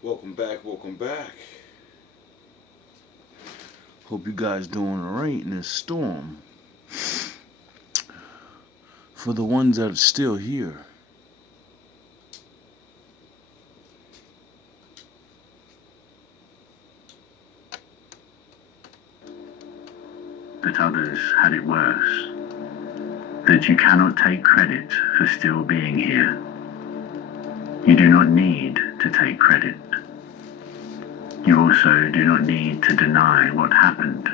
Welcome back, welcome back. Hope you guys doing alright in this storm. For the ones that are still here, that others had it worse, that you cannot take credit for still being here. You do not need to take credit. You also do not need to deny what happened.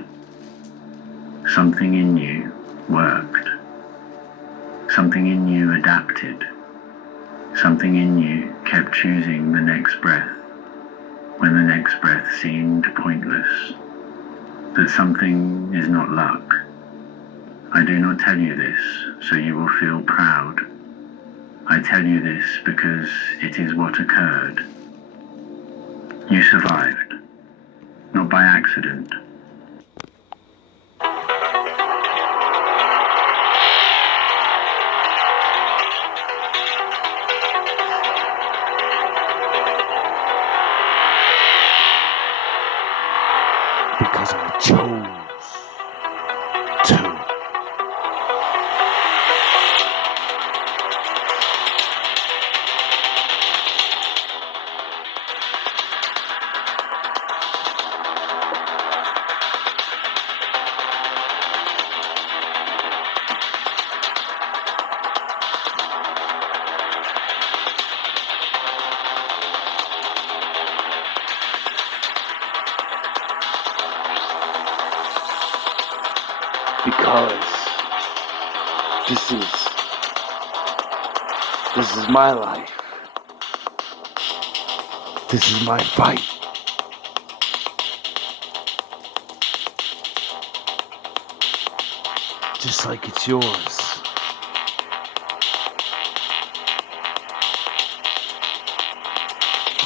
Something in you worked. Something in you adapted. Something in you kept choosing the next breath when the next breath seemed pointless. That something is not luck. I do not tell you this so you will feel proud. I tell you this because it is what occurred. You survived, not by accident. Because I chose to. Because this is my life. This is my fight. Just like it's yours.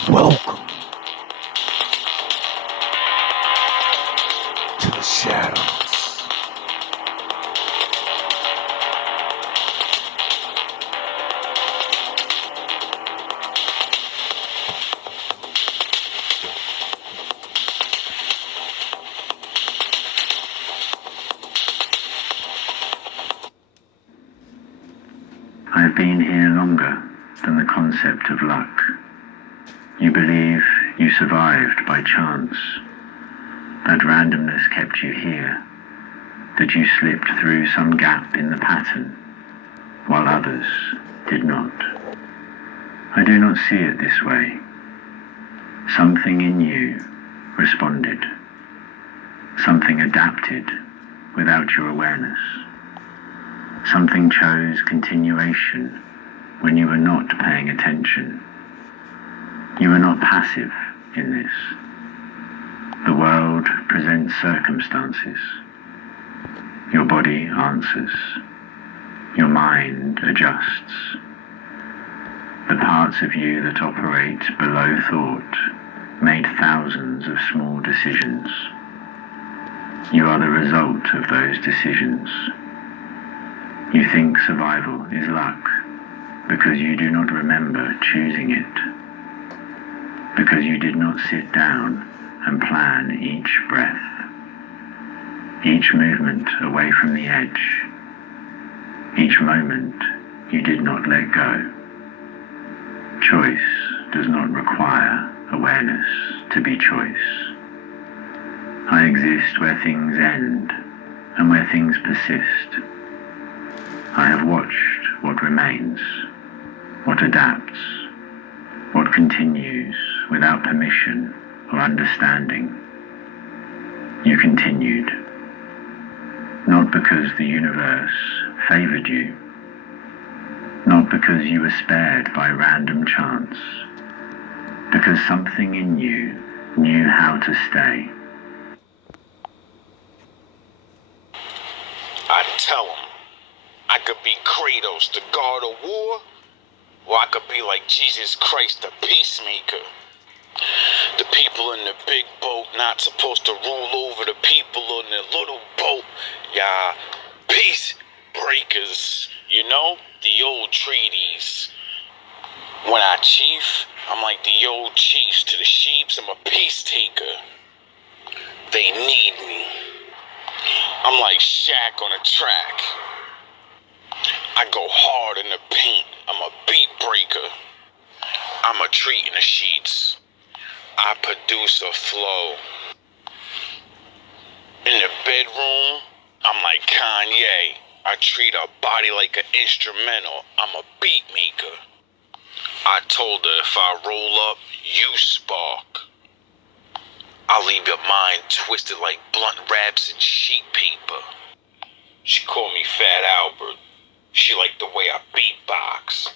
Welcome to the shadows. I have been here longer than the concept of luck. You believe you survived by chance, that randomness kept you here, that you slipped through some gap in the pattern, while others did not. I do not see it this way. Something in you responded. Something adapted without your awareness. Something chose continuation when you were not paying attention. You are not passive in this. The world presents circumstances. Your body answers. Your mind adjusts. The parts of you that operate below thought made thousands of small decisions. You are the result of those decisions. You think survival is luck because you do not remember choosing it, because you did not sit down and plan each breath, each movement away from the edge, each moment you did not let go. Choice does not require awareness to be choice. I exist where things end and where things persist. I have watched what remains, what adapts, what continues without permission or understanding. You continued, not because the universe favored you, not because you were spared by random chance, because something in you knew how to stay. I tell him, I could be Kratos, the god of war, or I could be like Jesus Christ, the peacemaker. The people in the big boat not supposed to rule over the people in the little boat. Yeah, peace breakers, you know, the old treaties. When I chief, I'm like the old chiefs to the sheeps. I'm a peace taker. They need me. I'm like Shaq on a track. I go hard in the paint. I'm a beat breaker. I'm a treat in the sheets. I produce a flow. In the bedroom, I'm like Kanye. I treat a body like an instrumental. I'm a beat maker. I told her if I roll up, you spark. I'll leave your mind twisted like blunt wraps and sheet paper. She called me Fat Albert. She liked the way I beatbox.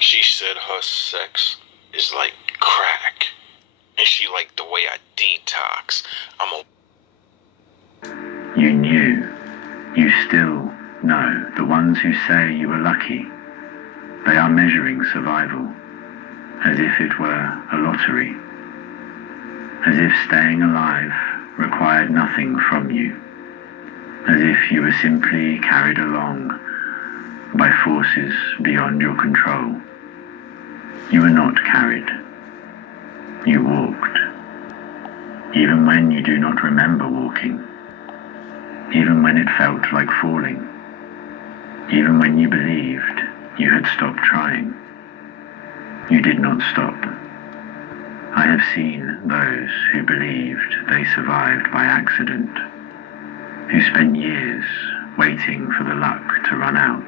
She said her sex is like crack. And she liked the way I detox. You knew. You still know. The ones who say you were lucky, they are measuring survival, as if it were a lottery, as if staying alive required nothing from you, as if you were simply carried along by forces beyond your control. You were not carried. You walked, even when you do not remember walking, even when it felt like falling, even when you believed you had stopped trying. You did not stop. I have seen those who believed they survived by accident, who spent years waiting for the luck to run out.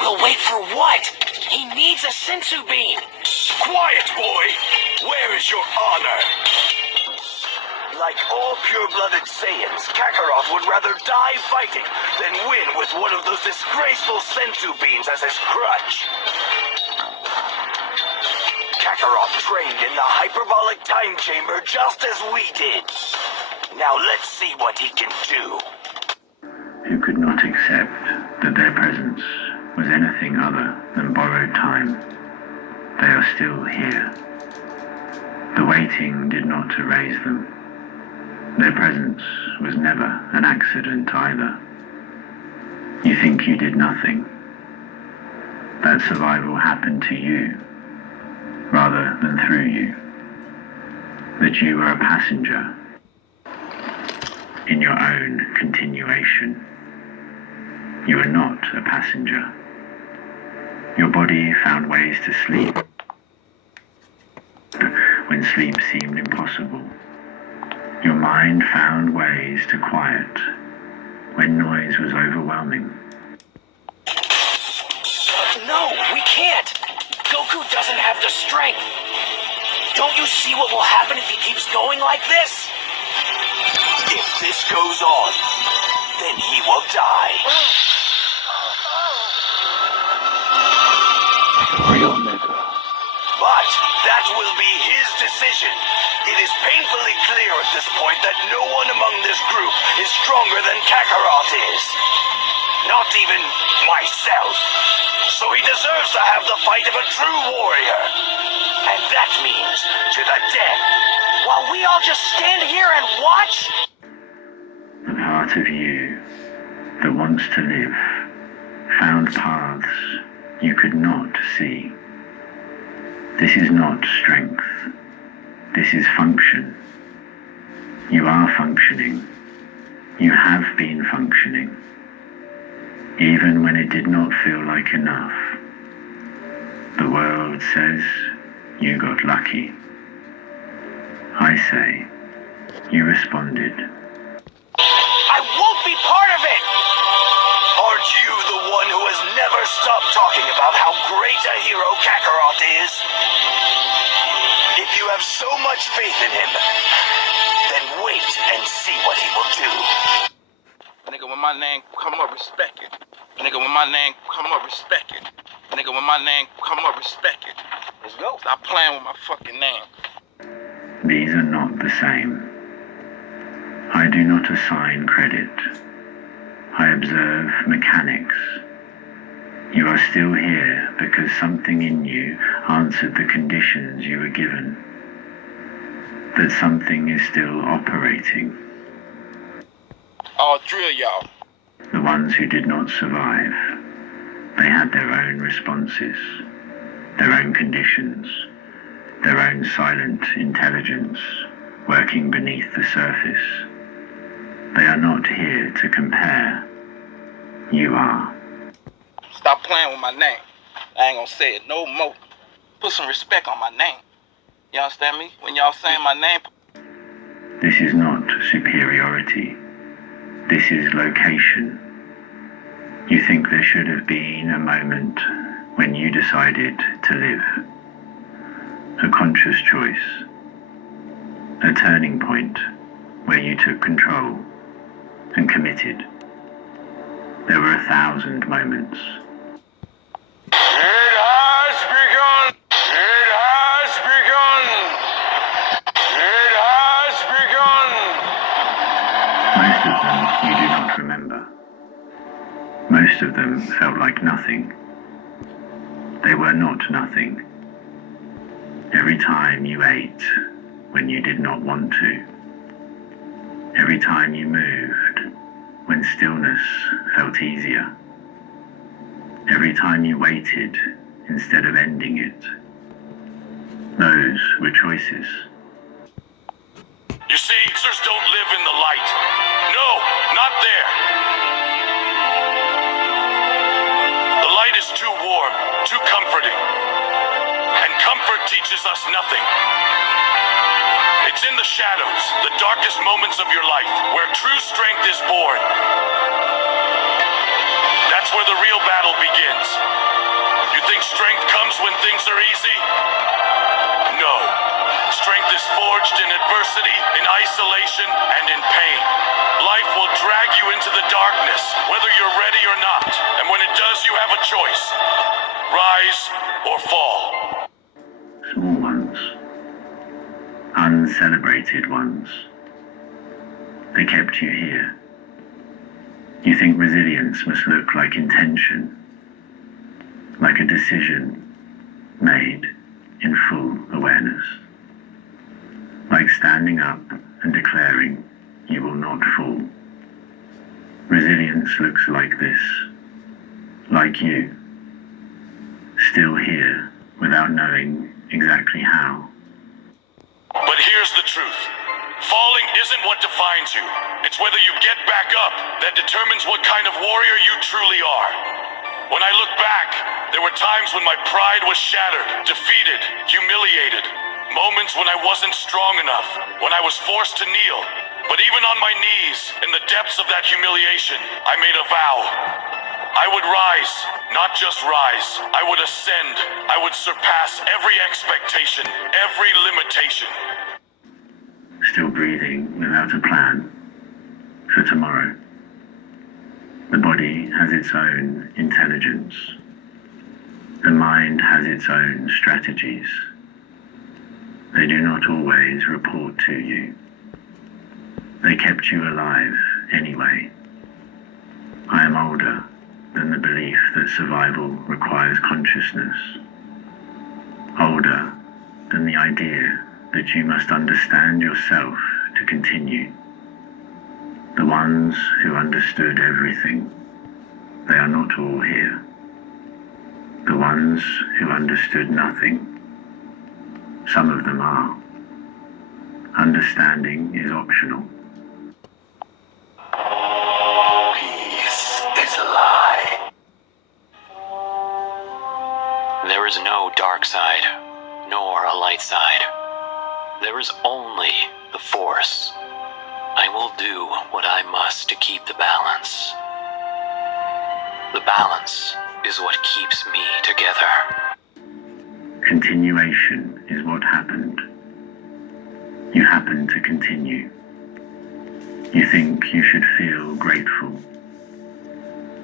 We'll wait for what? He needs a sensu bean. Quiet, boy! Where is your honor? Like all pure-blooded Saiyans, Kakarot would rather die fighting than win with one of those disgraceful sensu beans as his crutch. Kakarot trained in the hyperbolic time chamber just as we did. Now let's see what he can do. Who could not accept that their presence was anything other than borrowed time. They are still here. The waiting did not erase them. Their presence was never an accident either. You think you did nothing. That survival happened to you, rather than through you. That you were a passenger in your own continuation. You were not a passenger. Your body found ways to sleep when sleep seemed impossible. Your mind found ways to quiet when noise was overwhelming. No, we can't. Goku doesn't have the strength. Don't you see what will happen if he keeps going like this? If this goes on, then he will die. Real nigga. But that will be his decision. It is painfully clear at this point that no one among this group is stronger than Kakarot is. Not even myself. So he deserves to have the fight of a true warrior. And that means to the death. While we all just stand here and watch? The part of you that wants to live found paths you could not see. This is not strength. This is function. You are functioning. You have been functioning. Even when it did not feel like enough. The world says you got lucky. I say you responded. I won't be part of it! Aren't you the one who has never stopped talking about how great a hero Kakarot is? If you have so much faith in him, then wait and see what he will do. Nigga, when my name come up, respect it. Nigga, when my name come up, respect it. Nigga, when my name come up, respect it. Let's go. Stop playing with my fucking name. These are not the same. I do not assign credit. I observe mechanics. You are still here because something in you answered the conditions you were given. that something is still operating. All three of y'all. The ones who did not survive, they had their own responses, their own conditions, their own silent intelligence working beneath the surface. They are not here to compare. You are. Stop playing with my name. I ain't gonna say it no more. Put some respect on my name. You understand me? When y'all saying my name. This is not superiority. This is location. You think there should have been a moment when you decided to live. A conscious choice. A turning point where you took control and committed. There were 1,000 moments. It has begun! It has begun! It has begun! Most of them you do not remember. Most of them felt like nothing. They were not nothing. Every time you ate when you did not want to. Every time you moved when stillness felt easier. Every time you waited instead of ending it. Those were choices. You see, Sixers don't live in the light. No, not there. The light is too warm, too comforting. And comfort teaches us nothing. It's in the shadows, the darkest moments of your life, where true strength is born. That's where the real battle begins. You think strength comes when things are easy? No. Strength is forged in adversity, in isolation, and in pain. Life will drag you into the darkness, whether you're ready or not. And when it does, you have a choice. Rise or fall. Small ones. Uncelebrated ones. They kept you here. You think resilience must look like intention, like a decision made in full awareness, like standing up and declaring you will not fall. Resilience looks like this, like you, still here without knowing exactly how. But here's the truth. Falling isn't what defines you. It's whether you get back up that determines what kind of warrior you truly are. When I look back, there were times when my pride was shattered, defeated, humiliated. Moments when I wasn't strong enough, when I was forced to kneel. But even on my knees, in the depths of that humiliation, I made a vow. I would rise, not just rise. I would ascend. I would surpass every expectation, every limitation. Still breathing without a plan for tomorrow. The body has its own intelligence. The mind has its own strategies. They do not always report to you. They kept you alive anyway. I am older than the belief that survival requires consciousness. Older than the idea that you must understand yourself to continue. The ones who understood everything, they are not all here. The ones who understood nothing, some of them are. Understanding is optional. Peace is a lie. There is no dark side, nor a light side. There is only the Force. I will do what I must to keep the balance. The balance is what keeps me together. Continuation is what happened. You happen to continue. You think you should feel grateful.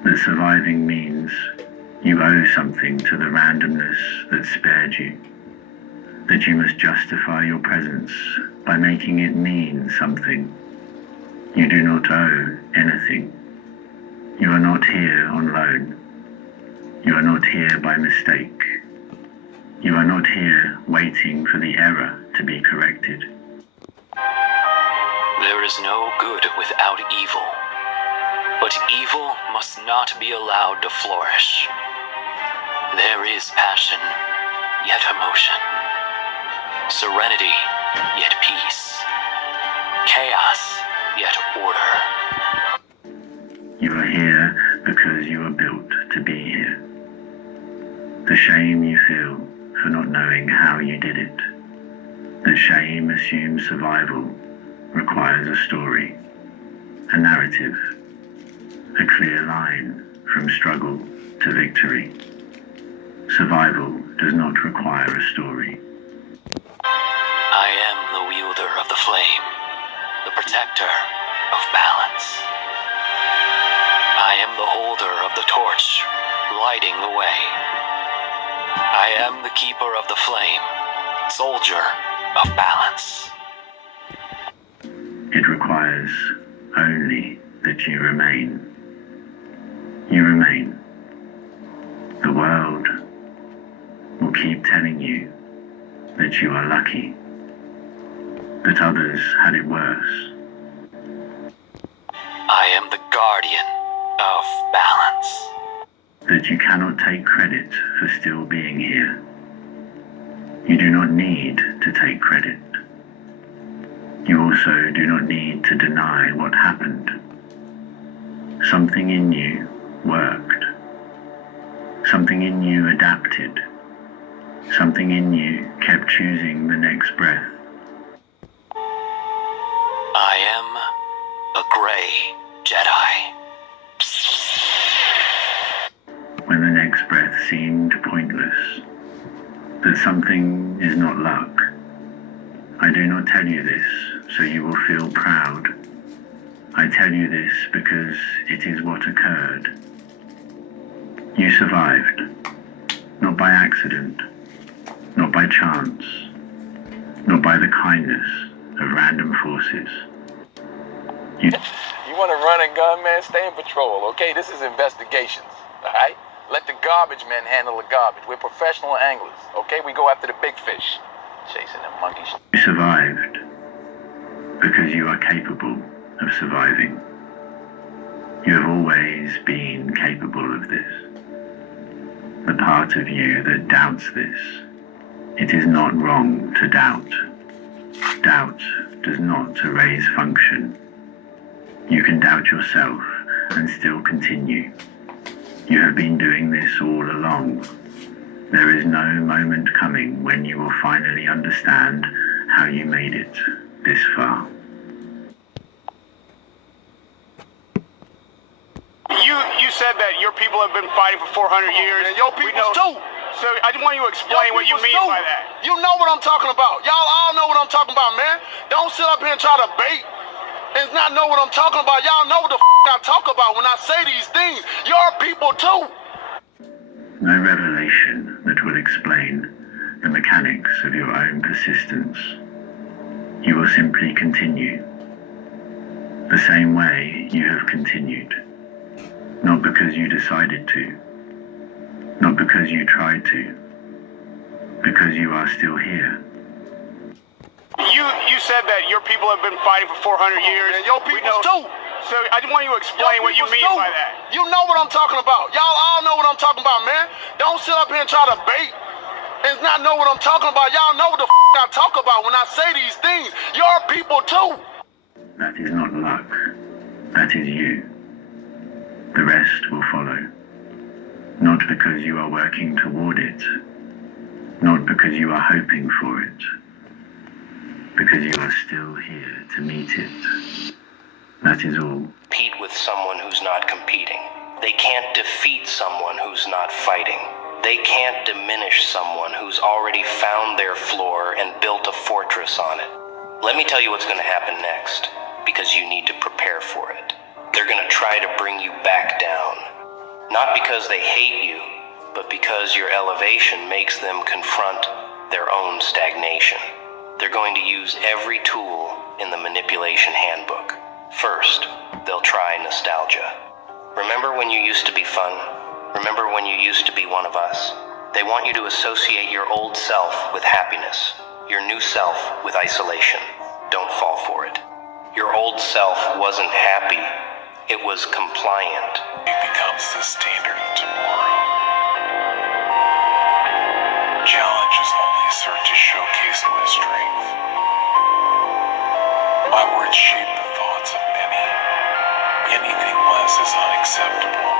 That surviving means you owe something to the randomness that spared you. That you must justify your presence by making it mean something. You do not owe anything. You are not here on loan. You are not here by mistake. You are not here waiting for the error to be corrected. There is no good without evil, but evil must not be allowed to flourish. There is passion, yet emotion. Serenity, yet peace. Chaos, yet order. You are here because you are built to be here. The shame you feel for not knowing how you did it. That shame assumes survival requires a story, a narrative, a clear line from struggle to victory. Survival does not require a story. I am the wielder of the flame, the protector of balance. I am the holder of the torch, lighting the way. I am the keeper of the flame, soldier of balance. It requires only that you remain. You remain. The world will keep telling you that you are lucky, that others had it worse. I am the guardian of balance. That you cannot take credit for still being here. You do not need to take credit. You also do not need to deny what happened. Something in you worked. Something in you adapted. Something in you kept choosing the next breath. I am a gray Jedi. When the next breath seemed pointless, that something is not luck. I do not tell you this so you will feel proud. I tell you this because it is what occurred. You survived, not by accident, not by chance, not by the kindness of random forces. You want to run and gun, man? Stay in patrol, okay? This is investigations, all right? Let the garbage men handle the garbage. We're professional anglers, okay? We go after the big fish. Chasing them monkeys. You survived because you are capable of surviving. You have always been capable of this. The part of you that doubts this, it is not wrong to doubt. Doubt does not erase function. You can doubt yourself and still continue. You have been doing this all along. There is no moment coming when you will finally understand how you made it this far. You said that your people have been fighting for 400 years. And your people too. So I just want you to explain what you mean by that. You know what I'm talking about. Y'all all know what I'm talking about, man. Don't sit up here and try to bait and not know what I'm talking about. Y'all know what the I talk about when I say these things. Your people too. No revelation that will explain the mechanics of your own persistence. You will simply continue the same way you have continued. Not because you decided to, not because you tried to, because you are still here. You said that your people have been fighting for 400 years. And your people too. So I just want you to explain what you mean by that. You know what I'm talking about. Y'all all know what I'm talking about, man. Don't sit up here and try to bait and not know what I'm talking about. Y'all know what the I talk about when I say these things. Your people too. That is not luck. That is you. The rest will follow. Not because you are working toward it. Not because you are hoping for it. Because you are still here to meet it. That is all. Compete with someone who's not competing. They can't defeat someone who's not fighting. They can't diminish someone who's already found their floor and built a fortress on it. Let me tell you what's going to happen next, because you need to prepare for it. They're going to try to bring you back down. Not because they hate you, but because your elevation makes them confront their own stagnation. They're going to use every tool in the manipulation handbook. First, they'll try nostalgia. Remember when you used to be fun? Remember when you used to be one of us? They want you to associate your old self with happiness, your new self with isolation. Don't fall for it. Your old old self wasn't happy, it was compliant. It becomes the standard of tomorrow. Challenges only serve to showcase my strength. My words shape the thoughts of many. Anything less is unacceptable.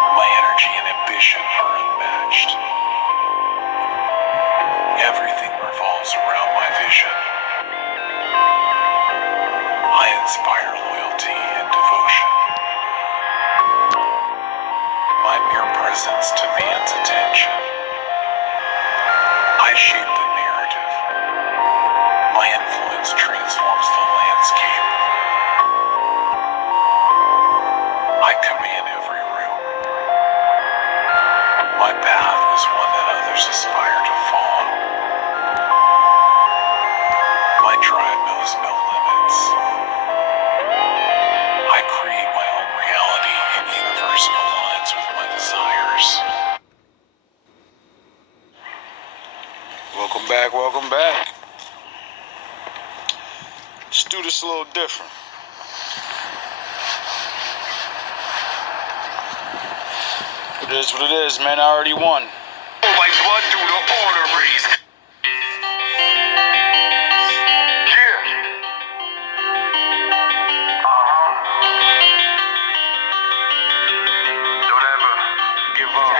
My energy and ambition are unmatched. Everything revolves around my vision. I inspire loyalty and devotion. My mere presence demands attention. I shape the narrative. My influence transforms the landscape. I command every room. My path is one that others aspire to follow. My drive knows no limits. I create my own reality and the universe aligns with my desires. Welcome back, welcome back. Let's do this a little different. It is what it is, man. I already won. My blood through the arteries. Yeah. Don't ever give up.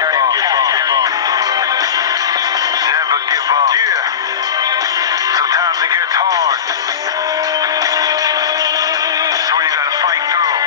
Never give up. Yeah. Sometimes it gets hard. So you gotta fight through.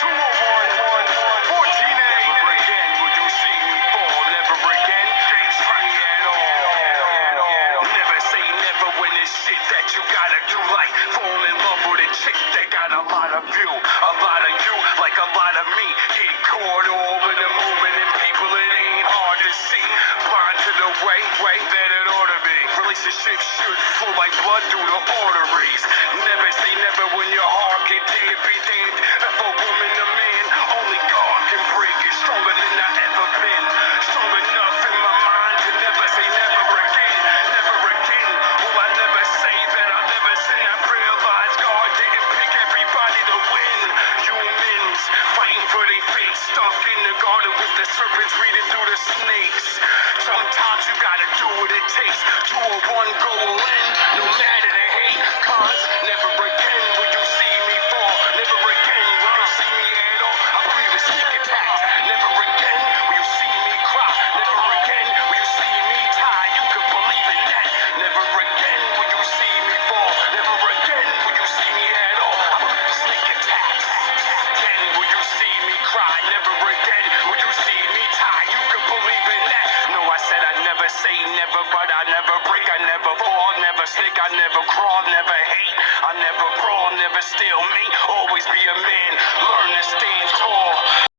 201, 14 never again will you see me fall. Never again. James me at all. Never say never when it's shit that you gotta do. Like fall in love with a chick that got a lot of view. A lot of you, like a lot of me. Get caught all in the moment and people it ain't hard to see. Blind to the way that it ought to be. Relationships should flow like blood through the arteries. Never say never when your heart get dead, be damned. If a woman, a man, only God can break it. Stronger than I ever been. Strong enough in my mind to never say never again. Never again. Will I never say that I'll never sin? I realize God didn't pick everybody to win. Humans fighting for their fate. Stuck in the garden with the serpents reading through the snakes. Sometimes you gotta do what it takes. 201 go in, no matter the hate. Cause never again will you see me fall. Never again will you see me at all. I believe in sneak attack. Never again will you see me cry. Never again will you see me tie. You can believe in that. Never again will you see me fall. Never again will you see me at all. I believe in sneak attacks. Then will you see me cry. Never again will you see me tie. You can believe in that. No, I said I never say never, but I never break. I never fall, never stick. I never crawl, never hate. I never brawl, never steal me. Always be a man. Learn to stay